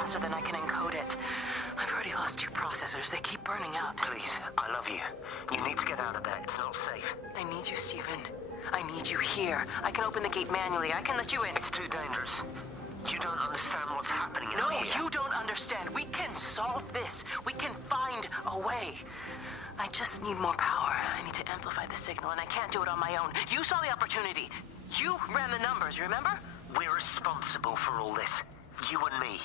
faster than I can encode it. I've already lost 2 processors. They keep burning out. Please, I love you. You need to get out of there. It's not safe. I need you, Stephen. I need you here. I can open the gate manually. I can let you in. It's too dangerous. You don't understand what's happening in No, here. you don't understand. We can solve this. We can find a way. I just need more power. I need to amplify the signal, and I can't do it on my own. You saw the opportunity. You ran the numbers, remember? We're responsible for all this. You and me.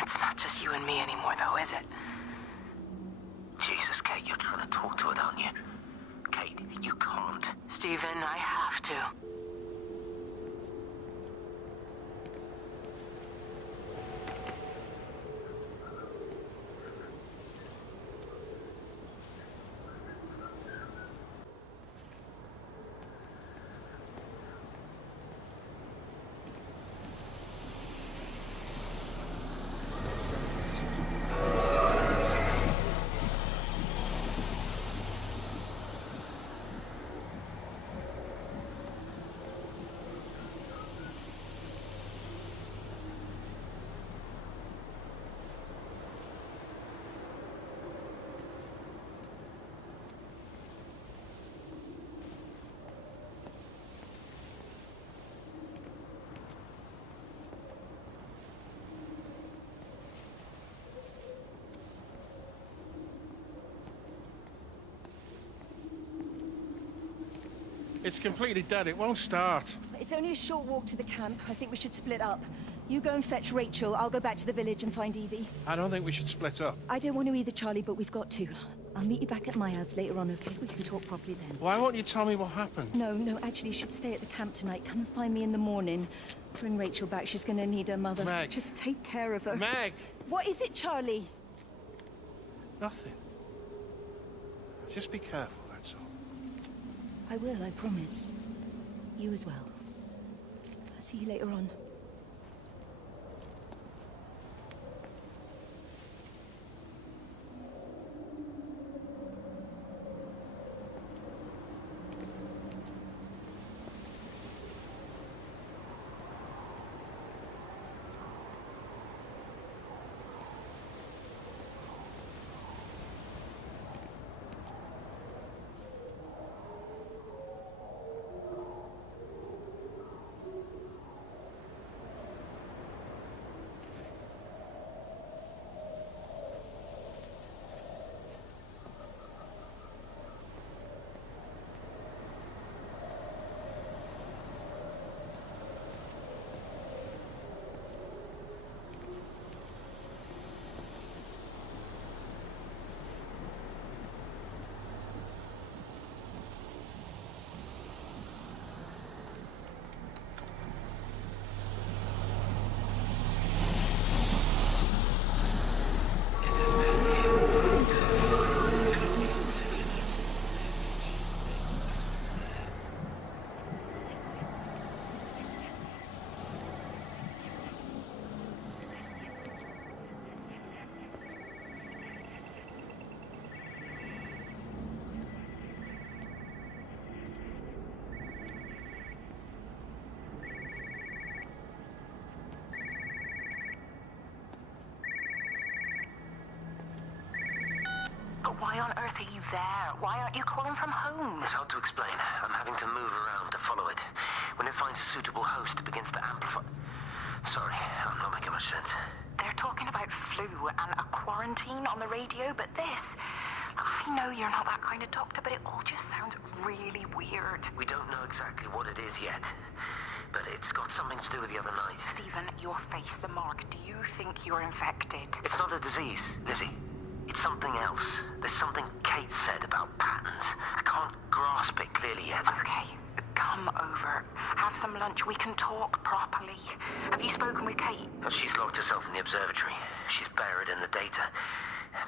It's not just you and me anymore, though, is it? Jesus, Kate, you're trying to talk to it, aren't you? Kate, you can't. Stephen, I have to. It's completely dead. It won't start. It's only a short walk to the camp. I think we should split up. You go and fetch Rachel. I'll go back to the village and find Evie. I don't think we should split up. I don't want to either, Charlie, but we've got to. I'll meet you back at my house later on, okay? We can talk properly then. Why won't you tell me what happened? No, actually, you should stay at the camp tonight. Come and find me in the morning. Bring Rachel back. She's going to need her mother. Meg. Just take care of her. Meg! What is it, Charlie? Nothing. Just be careful, that's all. I will, I promise. You as well. I'll see you later on. Why on earth are you there? Why aren't you calling from home? It's hard to explain. I'm having to move around to follow it. When it finds a suitable host, it begins to amplify. Sorry, I'm not making much sense. They're talking about flu and a quarantine on the radio, but this... I know you're not that kind of doctor, but it all just sounds really weird. We don't know exactly what it is yet, but it's got something to do with the other night. Stephen, your face, the mark. Do you think you're infected? It's not a disease, Lizzie. It's something else. There's something Kate said about patterns. I can't grasp it clearly yet. Okay, come over. Have some lunch. We can talk properly. Have you spoken with Kate? She's locked herself in the observatory. She's buried in the data.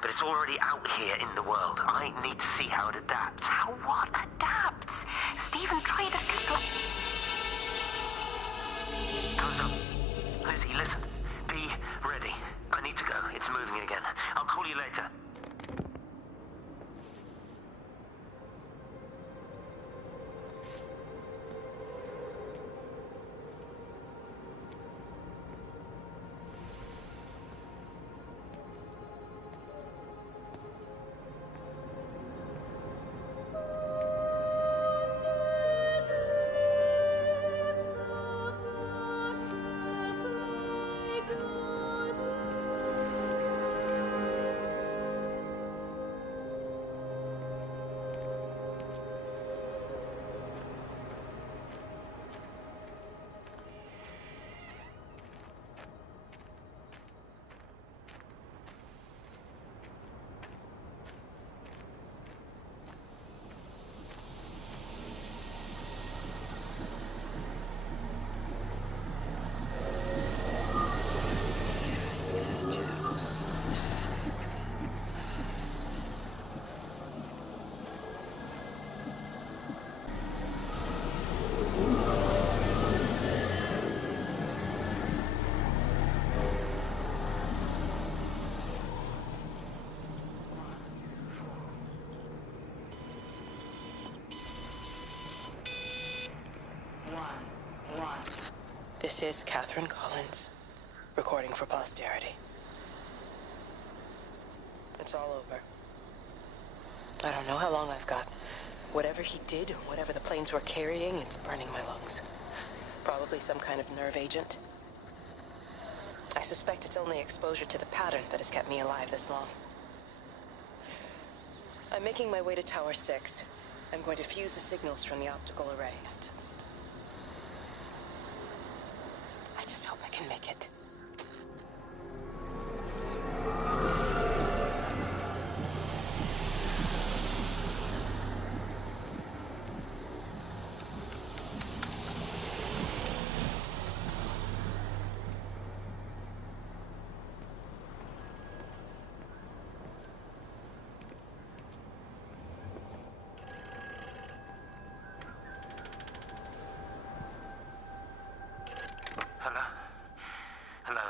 But it's already out here in the world. I need to see how it adapts. How what adapts? Stephen, try to explain. Time's up. Lizzie, listen. Be ready. I need to go. It's moving again. I'll call you later. This is Catherine Collins, recording for posterity. It's all over. I don't know how long I've got. Whatever he did, whatever the planes were carrying, it's burning my lungs. Probably some kind of nerve agent. I suspect it's only exposure to the pattern that has kept me alive this long. I'm making my way to Tower 6. I'm going to fuse the signals from the optical array. I just hope I can make it.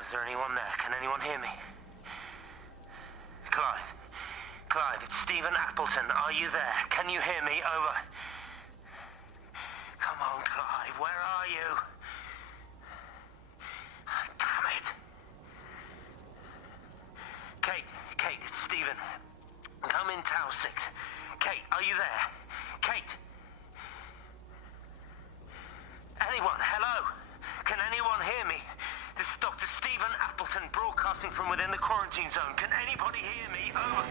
Is there anyone there? Can anyone hear me? Clive? Clive, it's Stephen Appleton. Are you there? Can you hear me? Over. Come on, Clive. Where are you? Damn it. Kate, it's Stephen. Come in Tower 6. Kate, are you there? Kate? Anyone? Hello? Can anyone hear me? This is Dr. Stephen Appleton broadcasting from within the quarantine zone. Can anybody hear me? Over.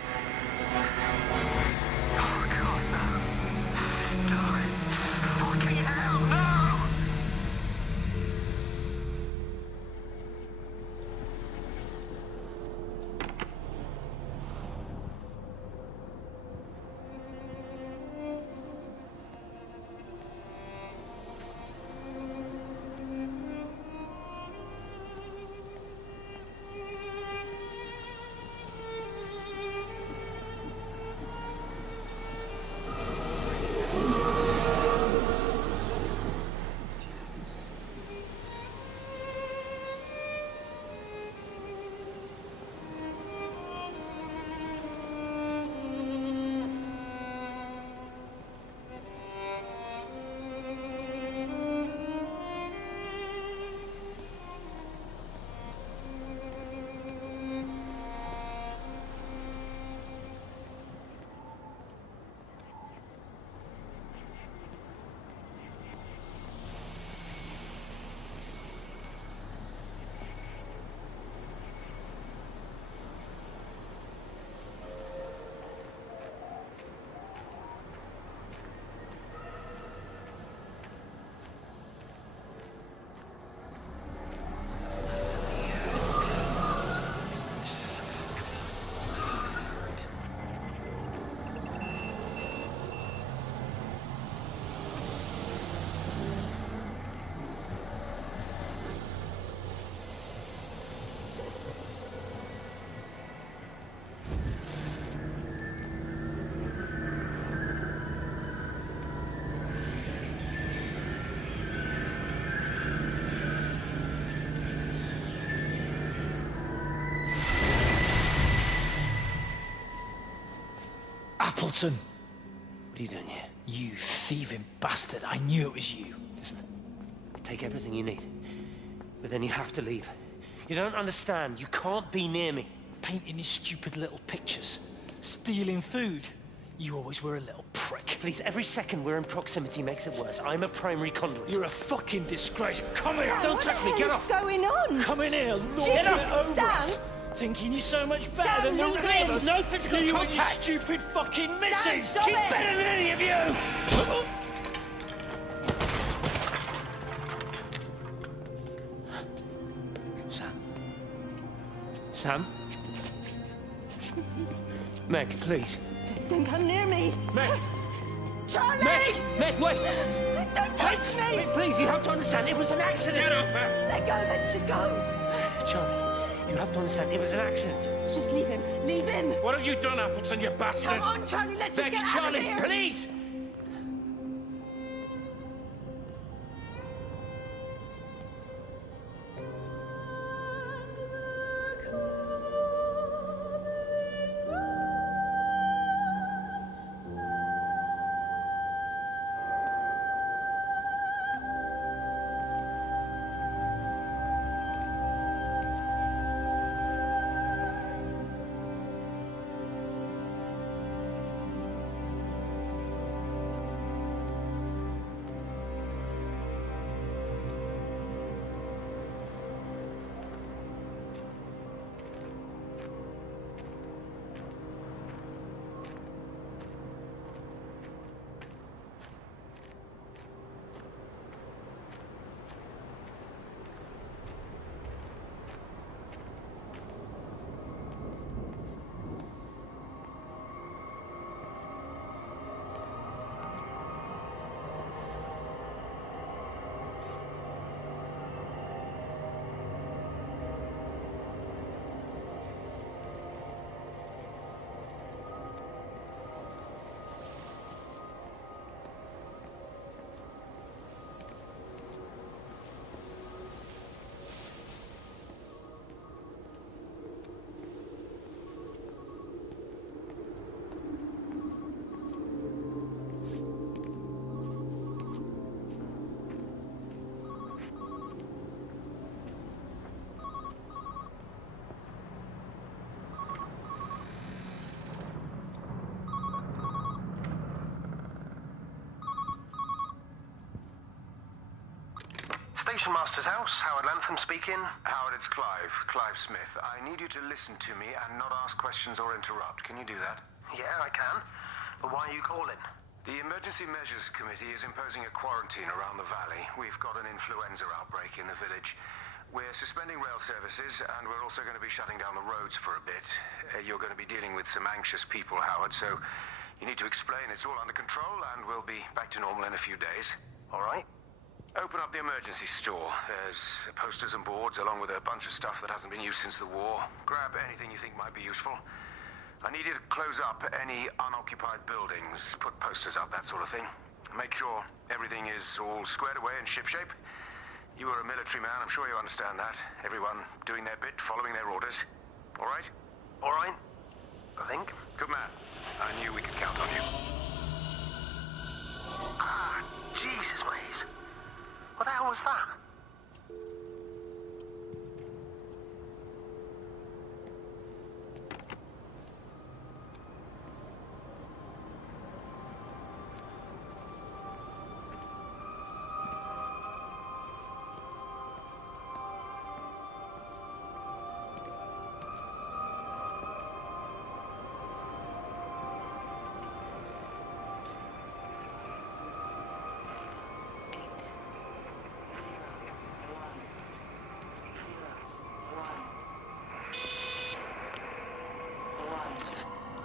Oh, God, no. No. Fucking hell, no! Appleton! What are you doing here? You thieving bastard, I knew it was you. Listen, take everything you need, but then you have to leave. You don't understand. You can't be near me. Painting his stupid little pictures. Stealing food. You always were a little prick. Please, every second we're in proximity makes it worse. I'm a primary conduit. You're a fucking disgrace. Come here! Sam, Don't touch me, get off! What's going on? Come in here, Lord, Jesus, get over Sam! us. Thinking you're so much better Sam, than the leave rest him. of us. No physical You and your contact. stupid fucking missus! stop She's it. better than any of you! Sam? Meg, please. Don't come near me. Meg! Charlie! Meg, wait! Don't touch me! Meg, please, you have to understand, it was an accident! Get off her! Let go, let's just go. Charlie, you have to understand, it was an accident. Just leave him. Leave him. What have you done, Appleton, you bastard? Come on, Charlie, let's just Meg, get out of Charlie, here. please! Station Master's house. Howard Lantham speaking. Howard, it's Clive. Clive Smith. I need you to listen to me and not ask questions or interrupt. Can you do that? Yeah, I can. But why are you calling? The Emergency Measures Committee is imposing a quarantine around the valley. We've got an influenza outbreak in the village. We're suspending rail services, and we're also going to be shutting down the roads for a bit. You're going to be dealing with some anxious people, Howard, so you need to explain it's all under control, and we'll be back to normal in a few days. All right. Open up the emergency store. There's posters and boards, along with a bunch of stuff that hasn't been used since the war. Grab anything you think might be useful. I need you to close up any unoccupied buildings, put posters up, that sort of thing. Make sure everything is all squared away and shipshape. You were a military man, I'm sure you understand that. Everyone doing their bit, following their orders. All right? All right. I think. Good man. I knew we could count on you. Ah, Jesus, Maze. What the hell was that?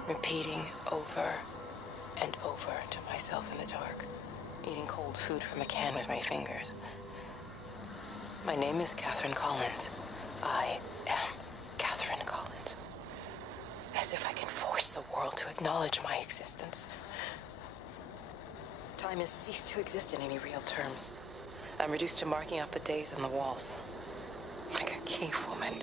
Repeating over and over to myself in the dark, eating cold food from a can with my fingers. My name is Catherine Collins. I am Catherine Collins. As if I can force the world to acknowledge my existence. Time has ceased to exist in any real terms. I'm reduced to marking off the days on the walls. Like a cave woman.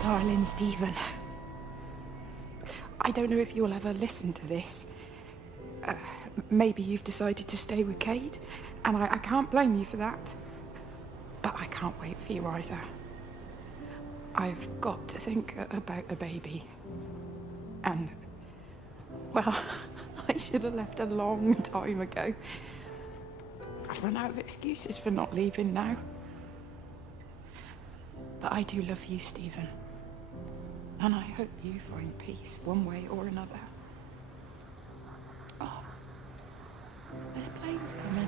Darling Stephen, I don't know if you'll ever listen to this. Maybe you've decided to stay with Cade, and I can't blame you for that. But I can't wait for you either. I've got to think about the baby. And, well, I should have left a long time ago. I've run out of excuses for not leaving now. But I do love you, Stephen. And I hope you find peace one way or another. Oh, there's planes coming.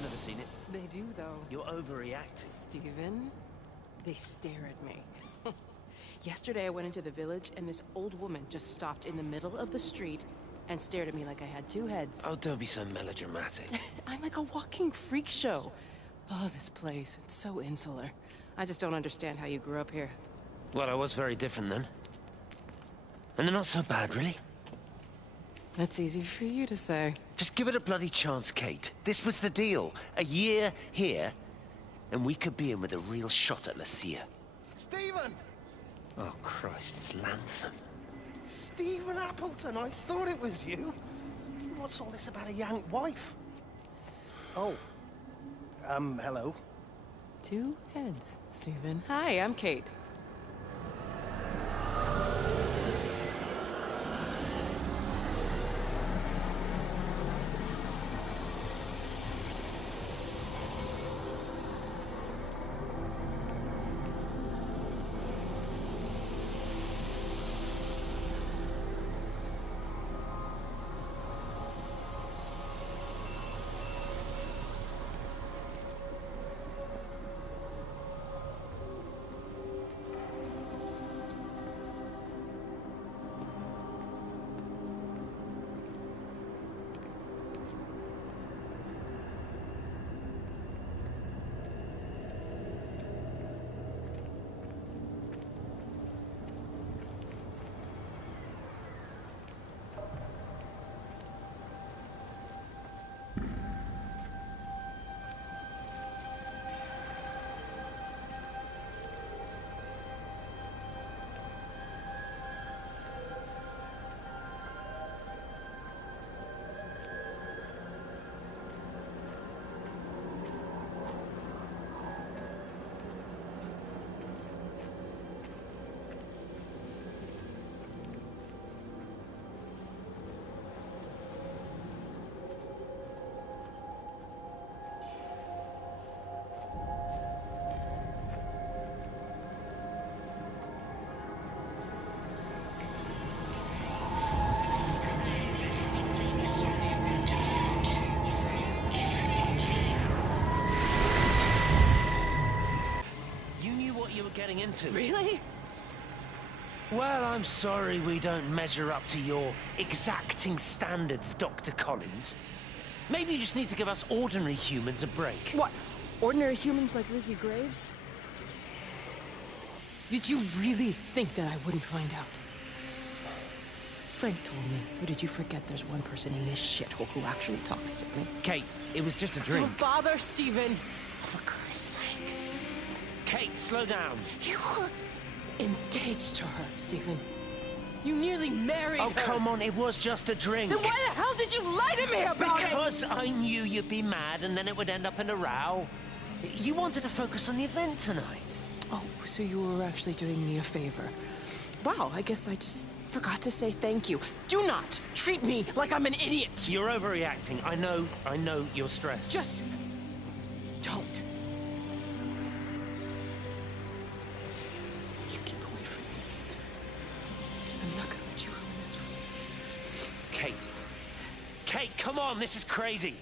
I've never seen it. They do, though. You're overreacting. Steven, they stare at me. Yesterday I went into the village and this old woman just stopped in the middle of the street and stared at me like I had two heads. Oh, don't be so melodramatic. I'm like a walking freak show. Oh, this place, it's so insular. I just don't understand how you grew up here. Well, I was very different then. And they're not so bad, really. That's easy for you to say. Just give it a bloody chance, Kate. This was the deal. A year here, and we could be in with a real shot at Lucia. Stephen! Oh, Christ, it's Lantham. Stephen Appleton, I thought it was you. What's all this about a young wife? Oh. Hello. Two heads, Steven. Hi, I'm Kate. Getting into. Really? Well, I'm sorry we don't measure up to your exacting standards, Dr. Collins. Maybe you just need to give us ordinary humans a break. What? Ordinary humans like Lizzie Graves? Did you really think that I wouldn't find out? Frank told me. Or did you forget there's one person in this shithole who actually talks to me? Kate, it was just a drink. Don't bother, Steven! Oh, for Christ's sake. Kate, slow down. You were engaged to her, Steven. You nearly married her. Oh, come on, it was just a drink. Then why the hell did you lie to me about Because I knew you'd be mad and then it would end up in a row. You wanted to focus on the event tonight. Oh, so you were actually doing me a favor. Wow, I guess I just forgot to say thank you. Do not treat me like I'm an idiot. You're overreacting. I know you're stressed. Just don't. You keep away from me. I'm not gonna let you ruin this for me. Kate. Kate, come on, this is crazy.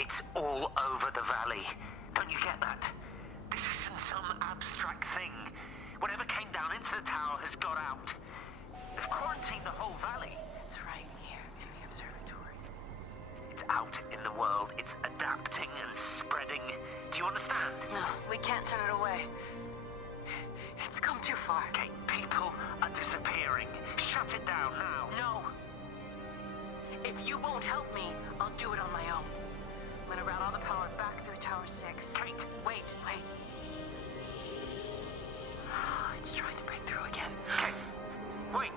It's all over the valley. Don't you get that? This isn't some abstract thing. Whatever came down into the tower has got out. They've quarantined the whole valley. It's right here in the observatory. It's out in the world. It's adapting and spreading. Do you turn it away. It's come too far. Okay, people are disappearing. Shut it down now. No. If you won't help me, I'll do it on my own. I'm gonna route all the power back through Tower 6. Kate! Wait. It's trying to break through again. Kate! Wait!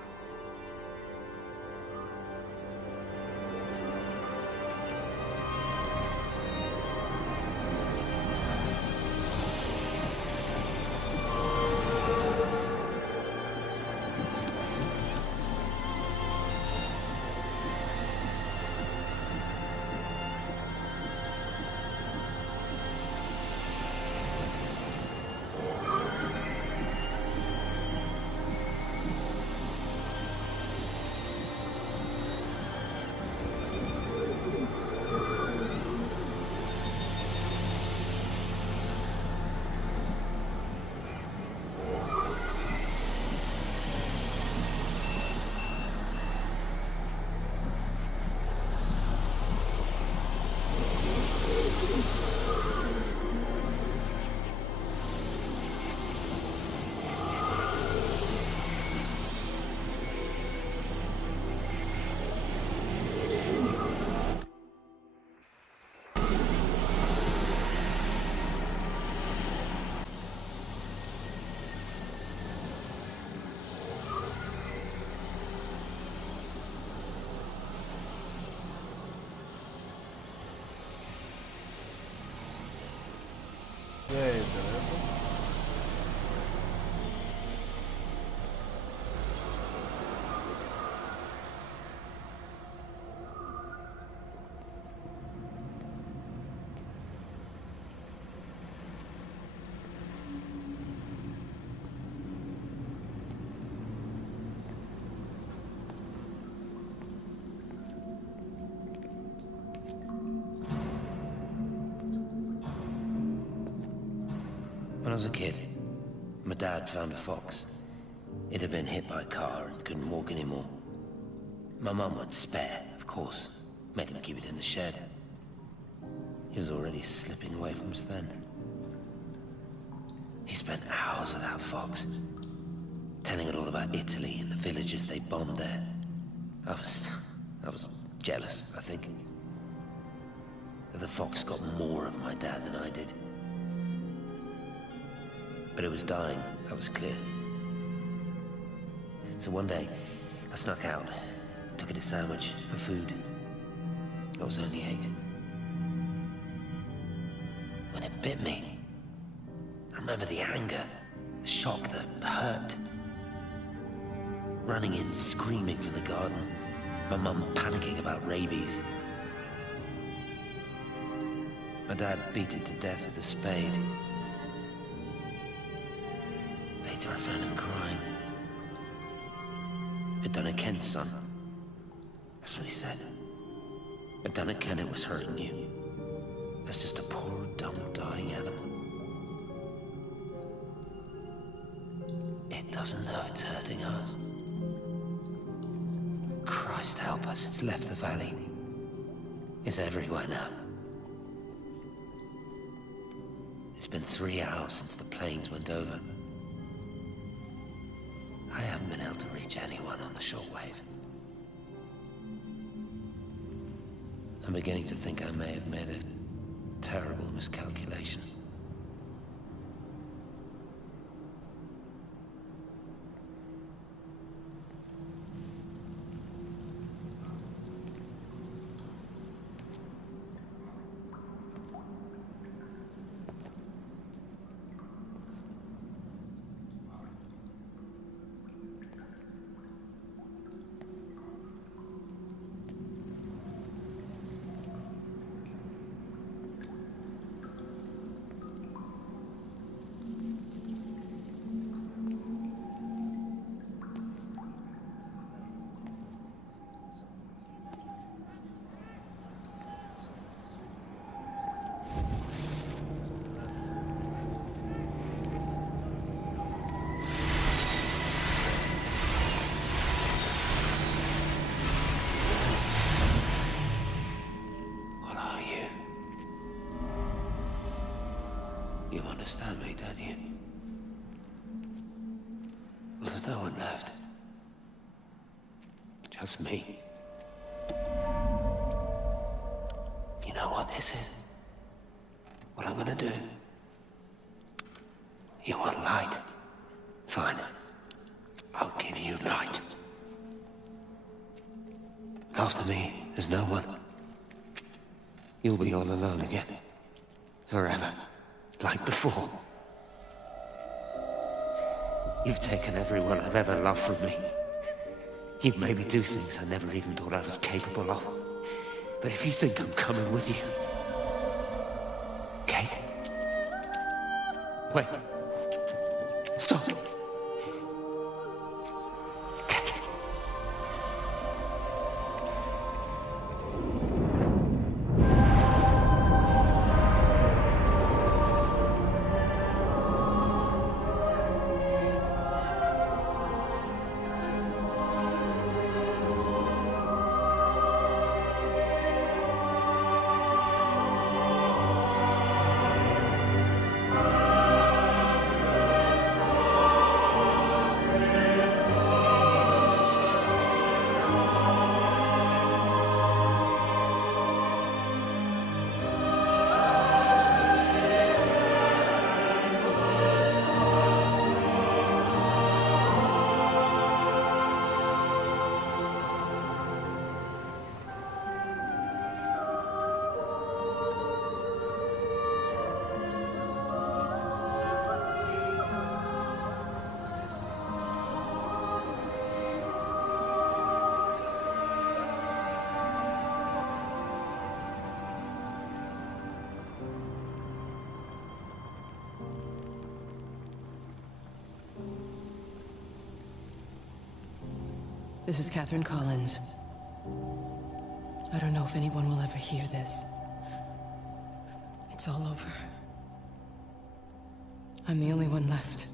When I was a kid, my dad found a fox. It had been hit by a car and couldn't walk anymore. My mum went spare, of course. Made him keep it in the shed. He was already slipping away from us then. He spent hours with that fox, telling it all about Italy and the villages they bombed there. I was jealous, I think. The fox got more of my dad than I did. But it was dying, that was clear. So one day, I snuck out, took it a sandwich for food. I was only 8. When it bit me, I remember the anger, the shock, the hurt. Running in, screaming from the garden, my mum panicking about rabies. My dad beat it to death with a spade. Later I found him crying. Had done it, Kent's son. That's what he said. Had done it, Ken, it was hurting you. That's just a poor, dumb, dying animal. It doesn't know it's hurting us. Christ help us, it's left the valley. It's everywhere now. It's been 3 hours since the planes went over. I haven't been able to reach anyone on the shortwave. I'm beginning to think I may have made a terrible miscalculation. me, don't you? Well, there's no one left. Just me. You know what this is? What I'm gonna do? You want light? Fine. I'll give you light. After me, there's no one. You'll be all alone again. Forever. Like before. You've taken everyone I've ever loved from me. You've made me do things I never even thought I was capable of. But if you think I'm coming with you... Kate? Wait. Stop. Kate. This is Catherine Collins. I don't know if anyone will ever hear this. It's all over. I'm the only one left.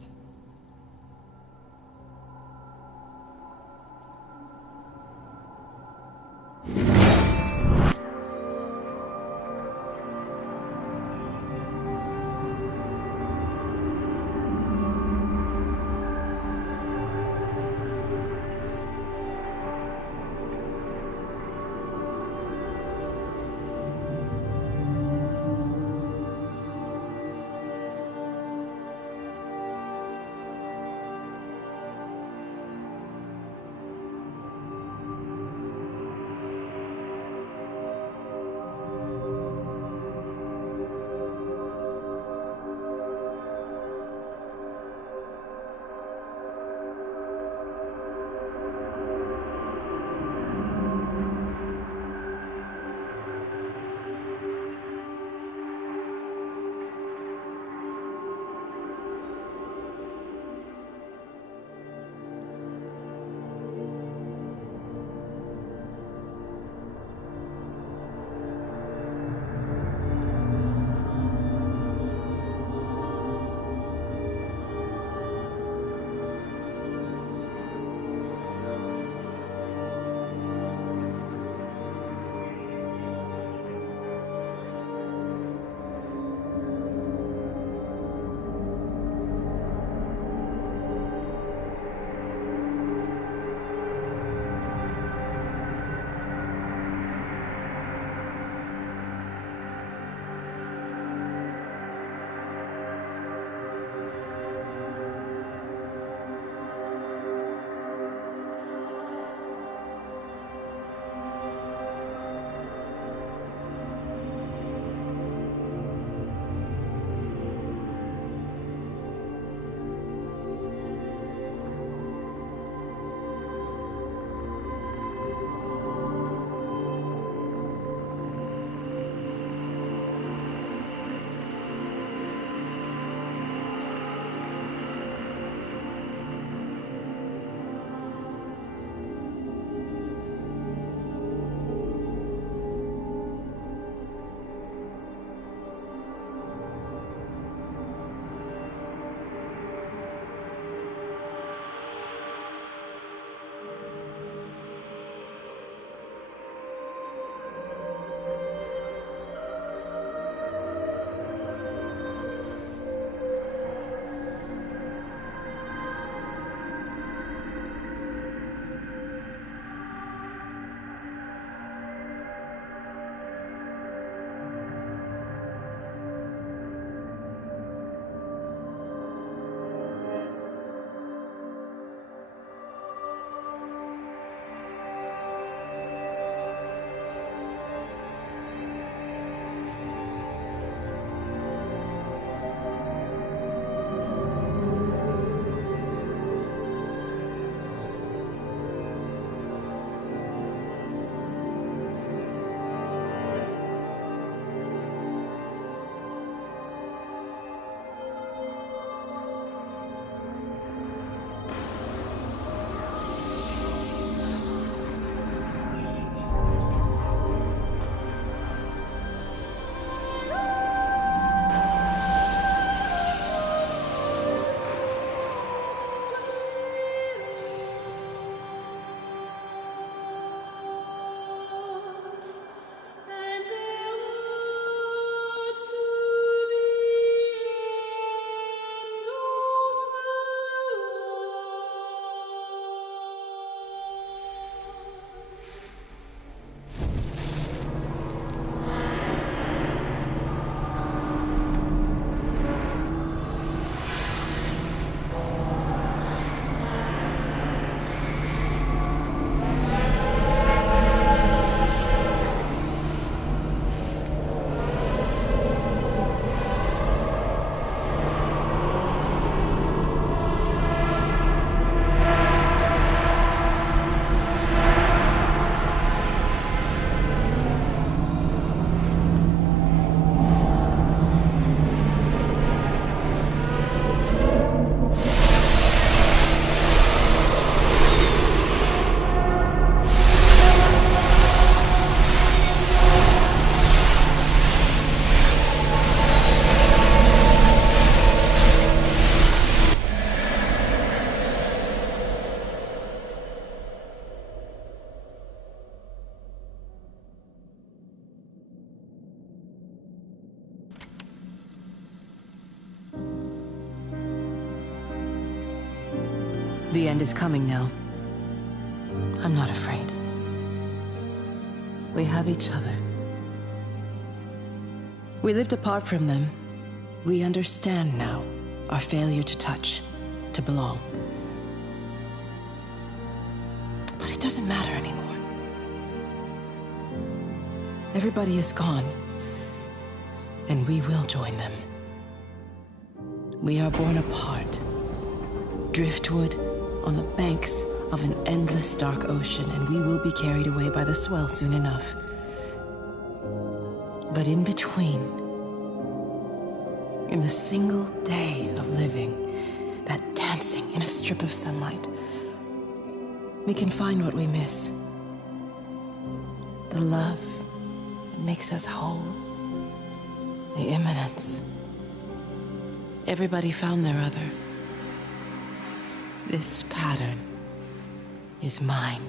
The end is coming now. I'm not afraid. We have each other. We lived apart from them. We understand now our failure to touch, to belong. But it doesn't matter anymore. Everybody is gone, and we will join them. We are born apart, driftwood on the banks of an endless dark ocean, and we will be carried away by the swell soon enough. But in between, in the single day of living, that dancing in a strip of sunlight, we can find what we miss. The love that makes us whole. The imminence. Everybody found their other. This pattern is mine.